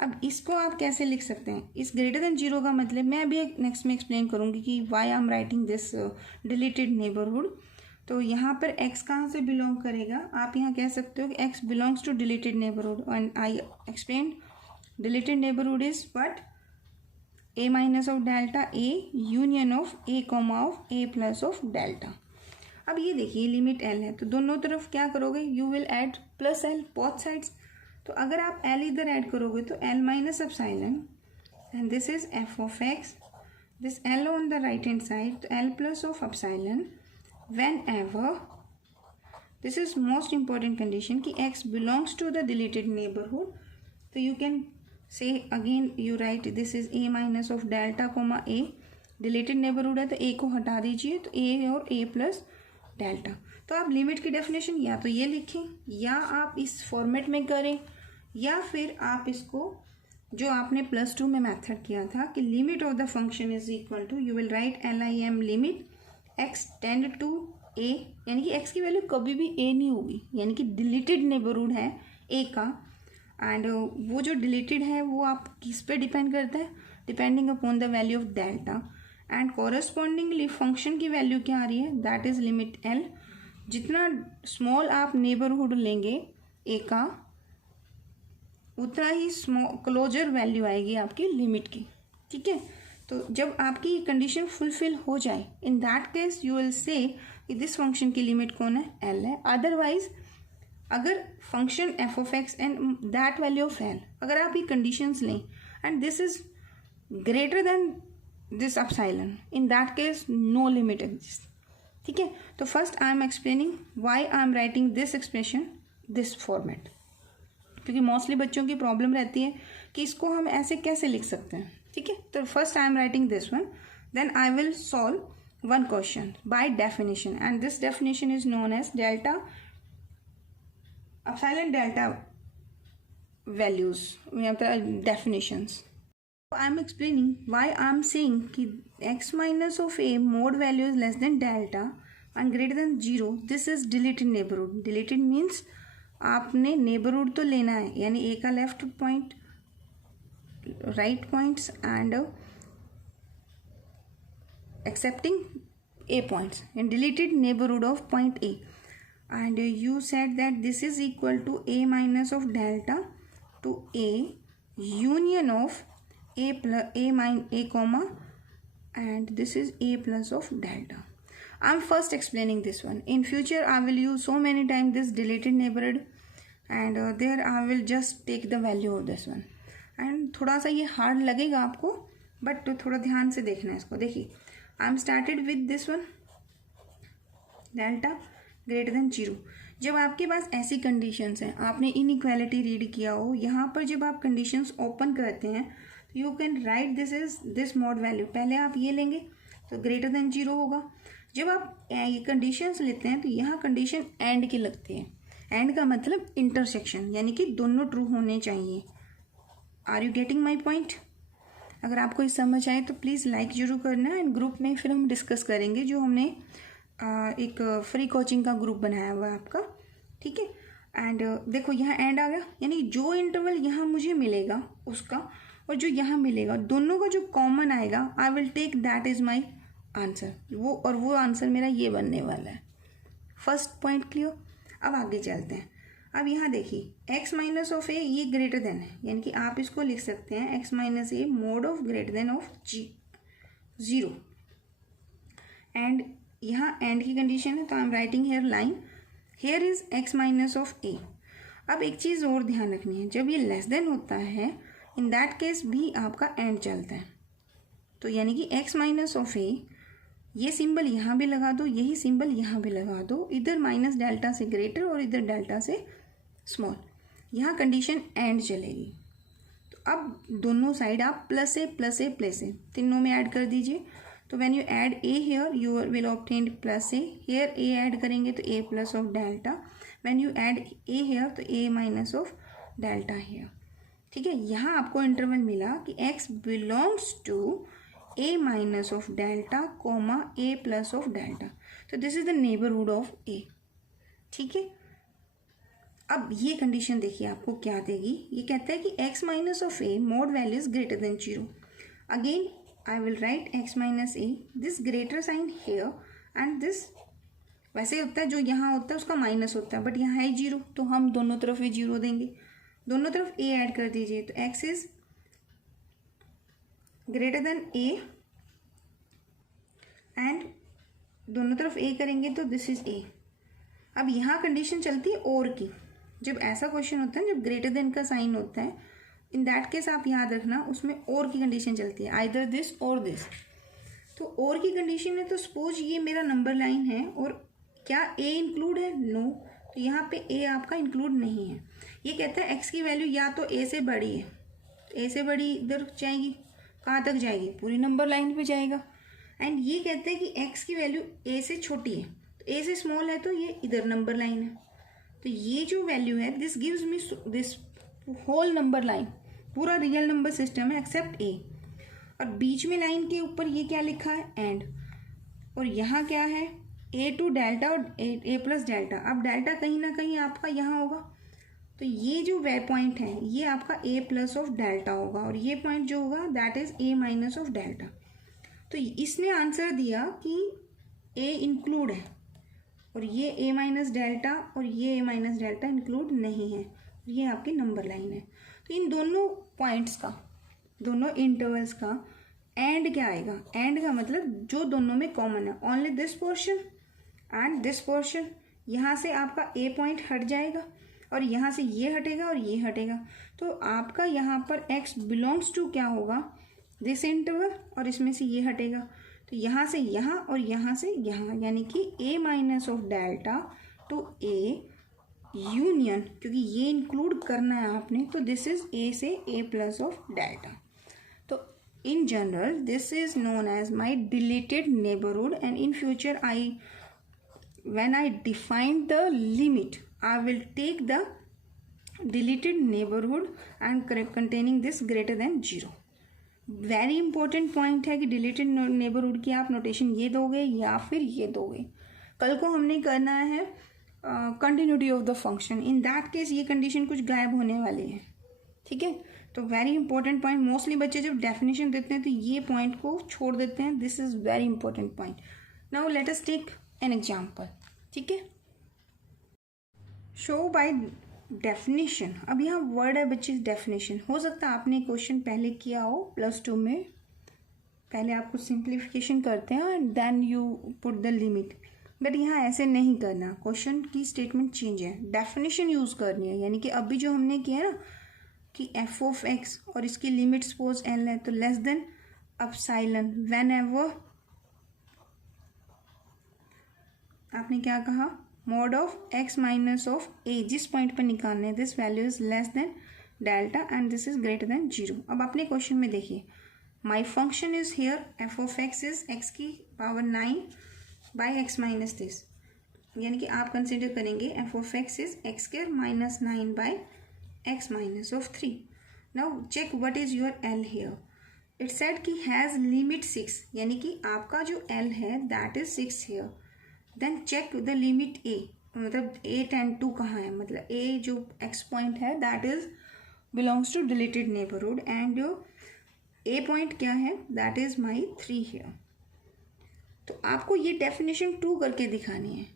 अब इसको आप कैसे लिख सकते हैं? इस ग्रेटर देन 0 का मतलब मैं अभी नेक्स्ट में एक्सप्लेन करूँगी कि why I am writing this deleted neighbourhood. तो यहाँ पर x कहाँ से बिलोंग करेगा? आप यहाँ कह सकते हो कि x belongs to deleted neighbourhood and I explain deleted neighbourhood is what? a minus of delta a union of a comma of a plus of delta. अब ये देखिए लिमिट l है तो दोनों तरफ क्या करोगे? You will add plus l both sides. तो अगर आप l इधर ऐड करोगे तो l minus epsilon and this is f of x, this l on the right hand side तो l plus of epsilon whenever, this is most important condition कि x belongs to the deleted neighborhood। तो you can say again you write this is a minus of delta comma a, deleted neighborhood है तो a को हटा दीजिए तो a और a plus delta. तो आप लिमिट की डेफिनेशन या तो ये लिखें या आप इस फॉर्मेट में करें या फिर आप इसको जो आपने +2 में मेथड किया था कि limit of the function is equal to you will write LIM limit x tend to a, यानी कि x की वैल्यू कभी भी a नहीं होगी, यानी कि डिलीटेड नेबरहुड है a का। एंड वो जो डिलीटेड है वो आप किस पे डिपेंड करता है? Depending upon the value of delta and correspondingly function की वैल्यू क्या आ रही है? That is limit l। जितना स्मॉल आप नेबरहुड लेंगे a का उतना ही स्मॉल क्लोजर वैल्यू आएगी आपकी लिमिट की। ठीक है, तो जब आपकी कंडीशन फुलफिल हो जाए इन that case you will say कि दिस फंक्शन की लिमिट कौन है? l है। अदरवाइज अगर function f of x and that value of l, अगर आप ये कंडीशंस लें and this is greater than this epsilon, in that case no limit exist. ठीक है, तो first I am explaining why I am writing this expression this format, क्योंकि mostly बच्चों की प्रॉब्लम रहती है कि इसको हम ऐसे कैसे लिख सकते हैं। ठीक है, तो first I am writing this one, then I will solve one question by definition and this definition is known as delta epsilon delta values definitions. I am explaining why I am saying कि x minus of a mod value is less than delta and greater than 0, this is deleted neighbourhood. Deleted means आपने neighbourhood तो लेना है, यानी a का left point right points and accepting a points and deleted neighborhood of point a, and you said that this is equal to a minus of delta to a union of a plus a comma and this is a plus of delta. I'm first explaining this one. In future I will use so many times this deleted neighborhood and there I will just take the value of this one. And थोड़ा सा ये hard लगेगा आपको but थोड़ा ध्यान से देखना है इसको। देखिए I am started with this one delta greater than 0। जब आपके पास ऐसी कंडीशंस हैं, आपने इनइक्वालिटी रीड किया हो, यहाँ पर जब आप कंडीशंस ओपन करते हैं तो you can write this is this mod value. पहले आप ये लेंगे तो ग्रेटर देन 0 होगा। जब आप ये कंडीशंस लेते हैं तो यहाँ कंडीशन एंड की लगती है। एंड का मतलब इंटरसेक्शन, यानी कि दोनों ट्रू होने चाहिए। Are you getting my point? अगर आपको ये समझ आए तो प्लीज़ लाइक जरूर करना एंड ग्रुप में फिर हम डिस्कस करेंगे, जो हमने एक फ्री कोचिंग का ग्रुप बनाया हुआ है आपका। ठीक है, एंड देखो यहाँ एंड आ गया, यानी जो इंटरवल यहाँ मुझे मिलेगा उसका और जो यहाँ मिलेगा दोनों का जो कॉमन आएगा I will take that is my answer. वो आंसर मेरा ये बनने वाला है। First point clear. अब आगे चलते हैं। अब यहाँ देखिए x माइनस ऑफ a ये ग्रेटर देन है, यानी कि आप इसको लिख सकते हैं x minus a mod of greater than of 0 and यहाँ एंड की कंडीशन है तो I am writing here line here is x minus of a। अब एक चीज़ और ध्यान रखनी है, जब ये लेस देन होता है इन दैट केस भी आपका एंड चलता है। तो यानी कि x माइनस ऑफ ए, ये सिंबल यहाँ भी लगा दो, यही सिंबल यहाँ भी लगा दो, इधर माइनस डेल्टा से ग्रेटर और इधर डेल्टा से स्मॉल, यहाँ कंडीशन एंड चलेगी। तो अब दोनों साइड आप plus A plus A plus A तीनों में ऐड कर दीजिए। तो when you add A here you will obtain plus A, here A add करेंगे तो A plus of delta, when you add A here तो A minus of delta here. ठीक है, यहाँ आपको इंटरवल मिला कि x belongs to a minus of delta comma a plus of delta, तो this is the neighbourhood of a। ठीक है, अब ये कंडीशन देखिए आपको क्या देगी, ये कहता है कि x minus of a mod value is greater than 0। Again I will write x minus a, this greater sign here and this वैसे होता है, जो यहाँ होता है उसका माइनस होता है, बट यहाँ है 0 तो हम दोनों तरफ भी 0 देंगे, दोनों तरफ a ऐड कर दीजिए तो x is greater then a and दोनों तरफ a करेंगे तो दिस इज a। अब यहाँ कंडीशन चलती है और की, जब ऐसा क्वेश्चन होता है जब ग्रेटर देन का साइन होता है, इन दैट केस आप याद रखना उसमें और की कंडीशन चलती है, आइदर दिस और दिस। तो और की कंडीशन है तो सपोज ये मेरा नंबर लाइन है और क्या a इंक्लूड है, नो, तो यहाँ पे a आपका इंक्लूड नहीं है। ये कहता है x की वैल्यू या तो a से बड़ी है, a से बड़ी इधर जाएगी, कहाँ तक जाएगी, पूरी नंबर लाइन पे जाएगा। एंड ये कहते हैं कि x की वैल्यू a से छोटी है, तो a से स्मॉल है तो ये इधर नंबर लाइन है। तो ये जो वैल्यू है this gives me this whole number line, पूरा रियल नंबर सिस्टम है एक्सेप्ट a। और बीच में लाइन के ऊपर ये क्या लिखा है, एंड, और यहाँ क्या है a टू डेल्टा और a प्लस डेल्टा। अब डेल्टा कहीं ना कहीं आपका यहाँ होगा, तो ये जो वे पॉइंट है ये आपका a प्लस ऑफ डेल्टा होगा और ये पॉइंट जो होगा that is a minus of delta. तो इसने आंसर दिया कि a इंक्लूड है और ये a माइनस डेल्टा और ये a माइनस डेल्टा इंक्लूड नहीं है, ये आपकी नंबर लाइन है। तो इन दोनों पॉइंट्स का, दोनों इंटरवल्स का एंड क्या आएगा, एंड का मतलब जो दोनों में कॉमन है, only this portion and this portion. यहाँ से आपका a पॉइंट हट जाएगा और यहाँ से ये हटेगा और ये हटेगा, तो आपका यहाँ पर x बिलोंग्स टू क्या होगा, दिस इंटरवल, और इसमें से ये हटेगा तो यहाँ से यहाँ और यहाँ से यहाँ, यानी कि a minus of delta to a union, क्योंकि ये इंक्लूड करना है आपने, तो दिस इज a से a प्लस ऑफ डेल्टा। तो in general this is known as my deleted neighbourhood and in future when I define the limit I will take the deleted neighborhood and containing this greater than 0। Very important point है कि deleted neighbourhood की आप notation ये दोगे या फिर ये दोगे। कल को हमने करना है continuity of the function, in that case ये कंडीशन कुछ गायब होने वाली है। ठीक है, तो वेरी इंपॉर्टेंट पॉइंट, मोस्टली बच्चे जब डेफिनेशन देते हैं तो ये पॉइंट को छोड़ देते हैं, this is very important point. Now let us take an example. ठीक है, शो बाय डेफिनेशन। अब यहाँ वर्ड है बच्चे डेफिनेशन, हो सकता है आपने क्वेश्चन पहले किया हो +2 में, पहले आप कुछ सिंप्लीफिकेशन करते हैं and then you put the limit, but यहाँ ऐसे नहीं करना, क्वेश्चन की स्टेटमेंट चेंज है, डेफिनेशन यूज़ करनी है। यानी कि अभी जो हमने किया ना कि f ऑफ x और इसकी लिमिट सपोज l है तो less than epsilon when ever आपने क्या कहा, mod of x minus of a, जिस पॉइंट पर निकालना है this value is less than delta and this is greater than 0। अब अपने क्वेश्चन में देखिए, माई function is here f of x is x की power 9 by x minus this, यानी कि आप कंसिडर करेंगे f of x is x square minus 9 by x minus of 3। Now check what is your l here, it said कि has limit 6, यानी कि आपका जो l है that is 6 here. Then check the limit a, मतलब a tend to कहाँ है, मतलब a जो x पॉइंट है that is belongs to deleted neighbourhood and जो a पॉइंट क्या है दैट इज माई 3 हियर। तो आपको ये डेफिनेशन 2 करके दिखानी है,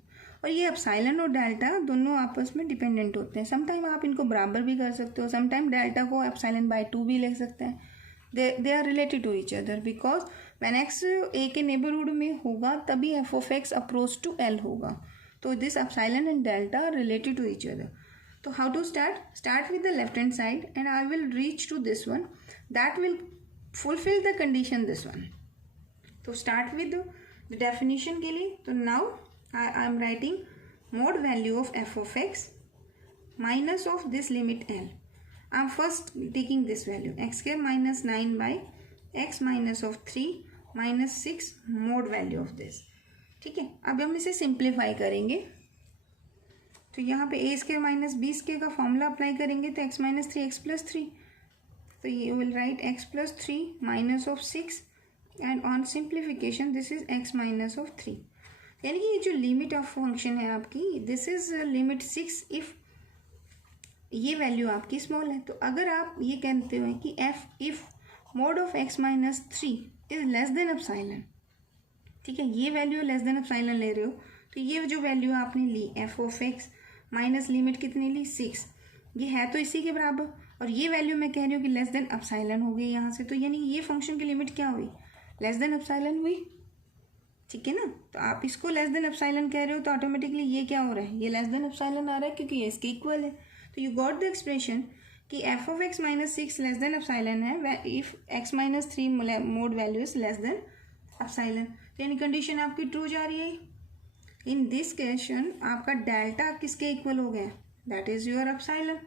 और ये एप्सिलॉन और डेल्टा दोनों आपस में डिपेंडेंट होते हैं। समटाइम आप इनको बराबर भी कर सकते हो, समटाइम डेल्टा को एप्सिलॉन बाय 2 भी लिख सकते हैं। They are related to each other because when x a के नेबरहुड में होगा तभी f of x approach to l होगा, तो this epsilon and delta are related to each other. तो how to start with the left hand side and I will reach to this one, that will fulfill the condition this one. तो start with the definition के लिए, तो now I am writing mod value of f of x minus of this limit L. I am first taking this value x square minus 9 by x minus of 3 minus 6 mod value of this. ठीक है, अब हम इसे simplify करेंगे, तो यहाँ पे ए square minus B square का फॉर्मूला अप्लाई करेंगे तो x माइनस 3 x प्लस 3, तो ये will write x plus 3 minus of 6 and on simplification this is x minus of 3. यानी कि ये जो लिमिट ऑफ फंक्शन है आपकी, दिस इज लिमिट 6 इफ ये वैल्यू आपकी स्मॉल है. तो अगर आप ये कहते हो कि f if mode of x minus 3 is less than epsilon, ठीक है, ये वैल्यू लेस देन एप्सिलॉन ले रहे हो, तो ये जो वैल्यू आपने ली f of x minus limit कितनी ली 6, ये है तो इसी के बराबर, और ये वैल्यू मैं कह रही हूँ कि लेस देन एप्सिलॉन हो गई यहाँ से, तो यानी ये फंक्शन की लिमिट क्या हुई, लेस देन एप्सिलॉन हुई. ठीक है ना, तो आप इसको लेस देन एप्सिलॉन कह रहे हो तो ऑटोमेटिकली ये क्या हो रहा है, ये लेस देन एप्सिलॉन आ रहा है क्योंकि ये इसके इक्वल है. तो यू गॉट द एक्सप्रेशन कि f of x minus 6 less than epsilon है if x minus 3 mod value is less than epsilon. तो यानी कंडीशन आपकी ट्रू जा रही है. इन दिस क्वेश्चन आपका डेल्टा किसके इक्वल हो गया, दैट इज योर एप्सिलॉन,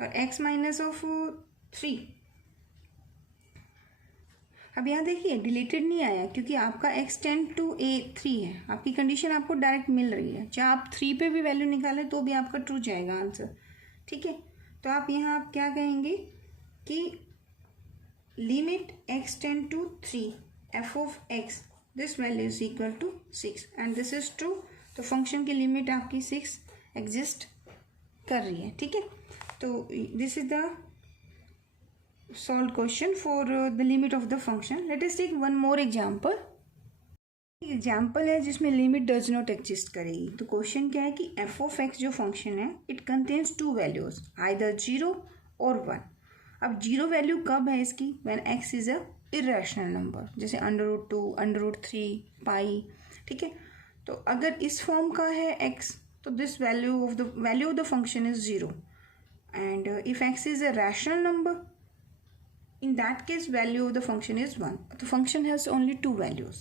और x माइनस ऑफ 3. अब यहाँ देखिए डिलीटेड नहीं आया क्योंकि आपका x टेंड टू a 3 है, आपकी कंडीशन आपको डायरेक्ट मिल रही है, चाहे आप 3 पे भी वैल्यू निकालें तो भी आपका ट्रू जाएगा आंसर. ठीक है, तो आप यहाँ आप क्या कहेंगे कि limit x tend to 3 f of x this value is equal to 6 and this is true. तो फंक्शन की लिमिट आपकी 6 एग्जिस्ट कर रही है. ठीक है, तो this is the solved question for the limit of the function. Let us take one more example. Example है जिसमें लिमिट डज नॉट एग्जिस्ट करेगी. तो क्वेश्चन क्या है कि f ऑफ x जो फंक्शन है इट कंटेन्स 2 वैल्यूज आइदर 0 और 1. अब 0 वैल्यू कब है इसकी, when x is a irrational number, जैसे √2 √3 पाई. ठीक है, तो अगर इस फॉर्म का है x तो this value of the function is 0 and if x is a rational number in that case value of the function is 1. तो function has only 2 values.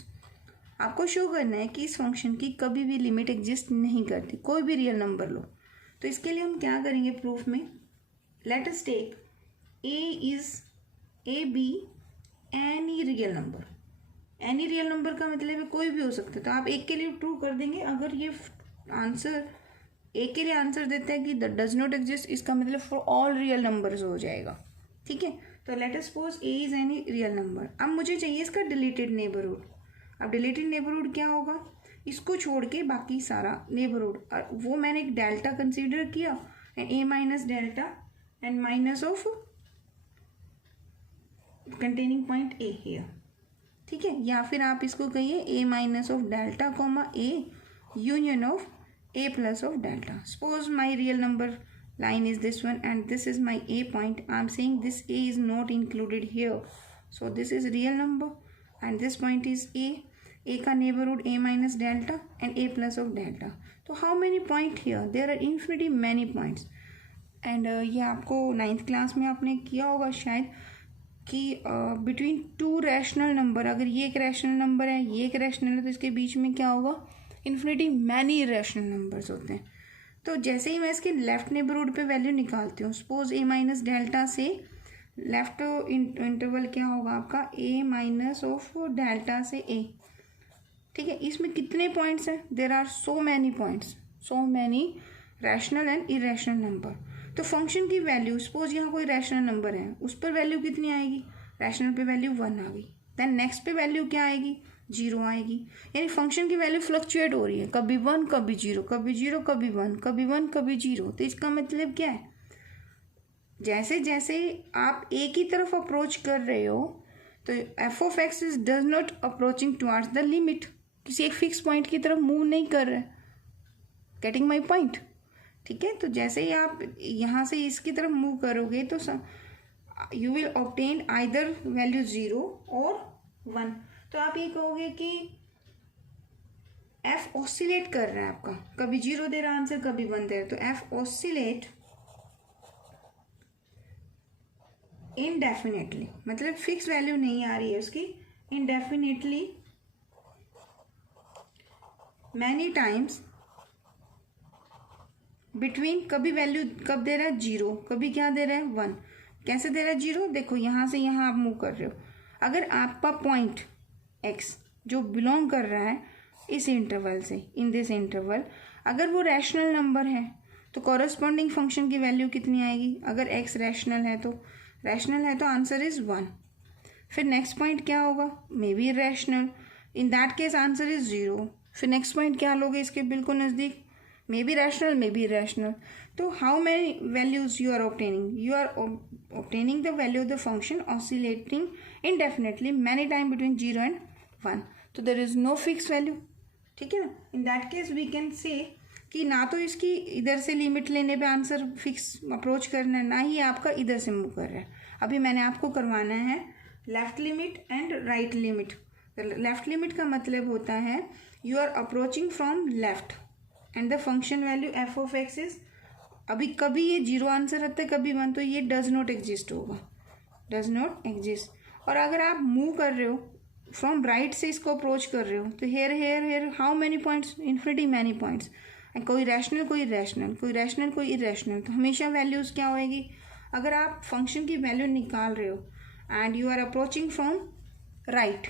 आपको शो करना है कि इस फंक्शन की कभी भी लिमिट एग्जिस्ट नहीं करती, कोई भी रियल नंबर लो. तो इसके लिए हम क्या करेंगे प्रूफ में, let us take a b any real number. Any real number का मतलब है कोई भी हो सकता है, तो आप एक के लिए ट्रू कर देंगे. अगर ये आंसर एक के लिए आंसर देता है कि द डज नॉट एग्जिस्ट, इसका मतलब फॉर ऑल रियल नंबर्स हो जाएगा. ठीक है, तो let us suppose A is any real number. अब मुझे चाहिए इसका डिलीटेड नेबरहुड. अब डिलीटेड नेबरहुड क्या होगा, इसको छोड़ के बाकी सारा नेबरहुड, वो मैंने एक डेल्टा कंसीडर किया and A minus delta and minus of containing point A here. ठीक है, या फिर आप इसको कहिए A minus of delta comma A union of A plus of delta. Suppose my real number line is this one and this is my a point. I'm saying this a is not included here, so this is real number and this point is a का neighborhood a minus delta and a plus of delta. तो how many point here, there are infinity many points and ये आपको 9th class में आपने किया होगा शायद कि बिटवीन 2 रैशनल नंबर, अगर ये एक रैशनल नंबर है ये एक रैशनल है तो इसके बीच में क्या होगा, इन्फिनिटी मैनी रैशनल नंबर्स होते हैं. तो जैसे ही मैं इसके लेफ्ट नेबरहुड पे वैल्यू निकालती हूँ, सपोज ए माइनस डेल्टा से लेफ्ट इंटरवल क्या होगा आपका, ए माइनस ऑफ डेल्टा से ए. ठीक है, इसमें कितने पॉइंट्स हैं, there are so many points, so many rational and irrational number. तो फंक्शन की वैल्यू, सपोज यहाँ कोई रैशनल नंबर है उस पर वैल्यू कितनी आएगी, रैशनल पे वैल्यू 1 आ गई, देन नेक्स्ट पे वैल्यू क्या आएगी, 0 आएगी. यानी फंक्शन की वैल्यू फ्लक्चुएट हो रही है, कभी 1 कभी 0, कभी 0 कभी 1, कभी 1 कभी 0. तो इसका मतलब क्या है, जैसे जैसे आप ए की तरफ अप्रोच कर रहे हो तो F of x is does not approaching towards the limit, किसी एक फिक्स पॉइंट की तरफ मूव नहीं कर रहे. Getting my point. ठीक है, तो जैसे ही आप यहाँ से इसकी तरफ मूव करोगे तो you will obtain either value 0 और 1. तो आप ये कहोगे कि f ऑसिलेट कर रहा है आपका, कभी 0 दे रहा आंसर कभी 1 दे रहा. तो f ऑसिलेट इनडेफिनेटली, मतलब फिक्स वैल्यू नहीं आ रही है उसकी, इनडेफिनेटली मैनी टाइम्स बिटवीन, कभी वैल्यू कब दे रहा है 0, कभी क्या दे रहा है 1। कैसे दे रहा है 0, देखो यहाँ से यहाँ आप मूव कर रहे हो, अगर आपका पॉइंट x जो बिलोंग कर रहा है इस इंटरवल से, इन दिस इंटरवल, अगर वो रैशनल नंबर है तो कॉरस्पॉन्डिंग फंक्शन की वैल्यू कितनी आएगी, अगर x रैशनल है तो आंसर इज 1। फिर नेक्स्ट पॉइंट क्या होगा, maybe rational, in that case answer is 0। फिर नेक्स्ट पॉइंट क्या लोगे इसके बिल्कुल नज़दीक, maybe rational, maybe rational. तो how many values you are obtaining, you are obtaining the value of the function oscillating indefinitely many time between 0 and 1, तो there is no fixed value, ठीक है ना। in that case we can say कि ना तो इसकी इधर से लिमिट लेने पे आंसर फिक्स अप्रोच करना है, ना ही आपका इधर से मूव कर रहा है। अभी मैंने आपको करवाना है left limit and right limit. Left limit का मतलब होता है you are approaching from left and the function value f of x is, अभी कभी ये 0 आंसर आता है कभी 1, तो ये डज नॉट एग्जिस्ट होगा, डज नॉट एग्जिस्ट। और अगर आप मूव कर रहे हो फ्रॉम राइट से इसको अप्रोच कर रहे हो तो here how many points, infinity many points, कोई रैशनल कोई इरेशनल, कोई रैशनल कोई इरेशनल, तो हमेशा वैल्यूज़ क्या होएगी, अगर आप फंक्शन की वैल्यू निकाल रहे हो and you are approaching from right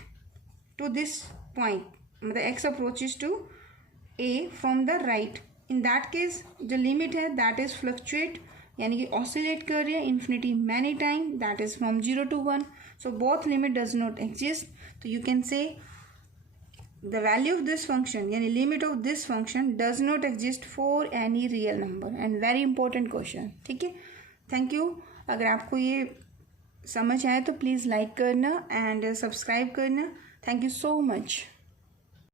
to this point, मतलब X approaches to A from the right, in that case जो लिमिट है दैट इज फ्लक्चुएट, यानी कि ऑसिलेट कर रही है infinity many time, that is from 0 to 1, so both limit does not exist, so you can say the value of this function यानी limit of this function does not exist for any real number, and very important question, ठीक है। Thank you. अगर आपको ये समझ आए तो please like करना एंड सब्सक्राइब करना। Thank you so much.